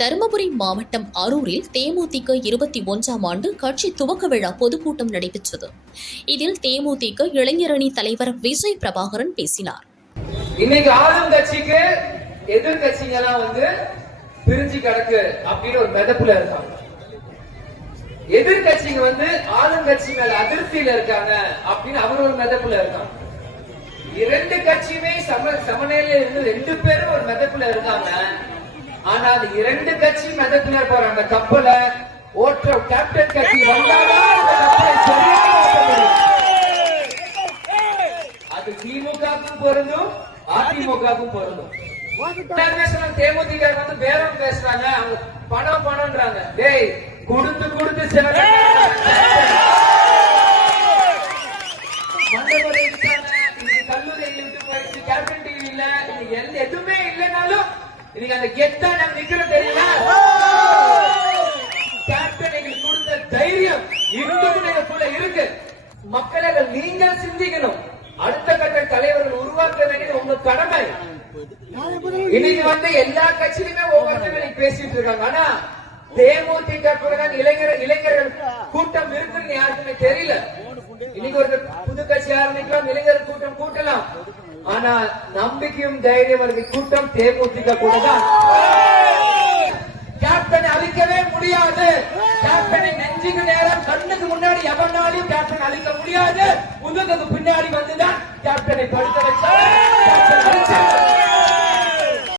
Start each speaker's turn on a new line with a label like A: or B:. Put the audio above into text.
A: தருமபுரி மாவட்டம் அரூரில் தேமுதிக இருபத்தி ஒன்றாம் ஆண்டு கட்சி துவக்க விழா பொதுக்கூட்டம் நடைபெற்றது. இதில் தேமுதிக இளைஞரணி தலைவர் விஜய் பிரபாகரன் பேசினார்.
B: இன்னைக்கு ஆளும் கட்சிக்கு எதிர்கட்சிங்கெல்லாம் வந்து பிரிஞ்சு கிடக்கு அப்படின்னு ஒரு மெதப்புல இருக்காங்க. எதிர்கட்சிங்க வந்து ஆளுங்கட்சி மேல அதிருப்தியில இருக்காங்க அப்படின்னு அவர் ஒரு மெதப்புல இருக்காங்க. இரண்டு கட்சியுமே சம சமநிலையில இருந்து ரெண்டு பேரும் ஒரு மெதப்புல இருக்காங்க. ஆனா இரண்டு கட்சி மெதப்புல போற அந்த கப்பல ஓட்டுற கேப்டன் கட்சி வந்தாதான் அது திமுகவுக்கும் பொருந்தும் அதிமுகவுக்கும் பொருந்தும். தேமுதிக வந்து பேரம் பேசுறாங்க. அவங்க பணம் பணம்ன்றாங்க. டேய் கொடுத்து கொடுத்து சேவை கல்லூரி கேப்டன் டிவி இல்ல, எதுவுமே இல்லைனாலும் இன்னைக்கு அந்த கெத்தா நாங்க நிக்கிறோம் தெரியுமா? கேப்டன் எங்களுக்கு கொடுத்த தைரியம் இன்னும் எங்களுக்குள்ள இருக்கு. மக்களை நீங்கள் சிந்திக்கணும். அடுத்த கட்ட தலைவர்கள் உருவாக்க வேண்டியது உங்க கடமை. இன்னைக்கு வந்து எல்லா கட்சியிலுமே ஒவ்வொருத்தரும் பேசிட்டு இருக்காங்க. ஆனா தேமுதிக கூட இளைஞர் இளைஞர்கள் கூட்டம் இருக்குன்னு யாருக்குமே தெரியல. இன்னைக்கு ஒரு புது கட்சி ஆரம்பிக்கலாம் இளைஞர் கூட்டம் கூட்டலாம். ஆனா நம்பிக்கையும் தைரியம் இருக்கு கூட்டம் தேமுதிக கூட தான் கேப்டனை அழிக்கவே முடியாது. கேப்டனை நெஞ்சுக்கு நேரம் கண்ணுக்கு முன்னாடி எவனாலையும் கேப்டன் அழிக்க முடியாது. முதுகுக்கு பின்னாடி வந்துதான் கேப்டனை படுத்த வச்சா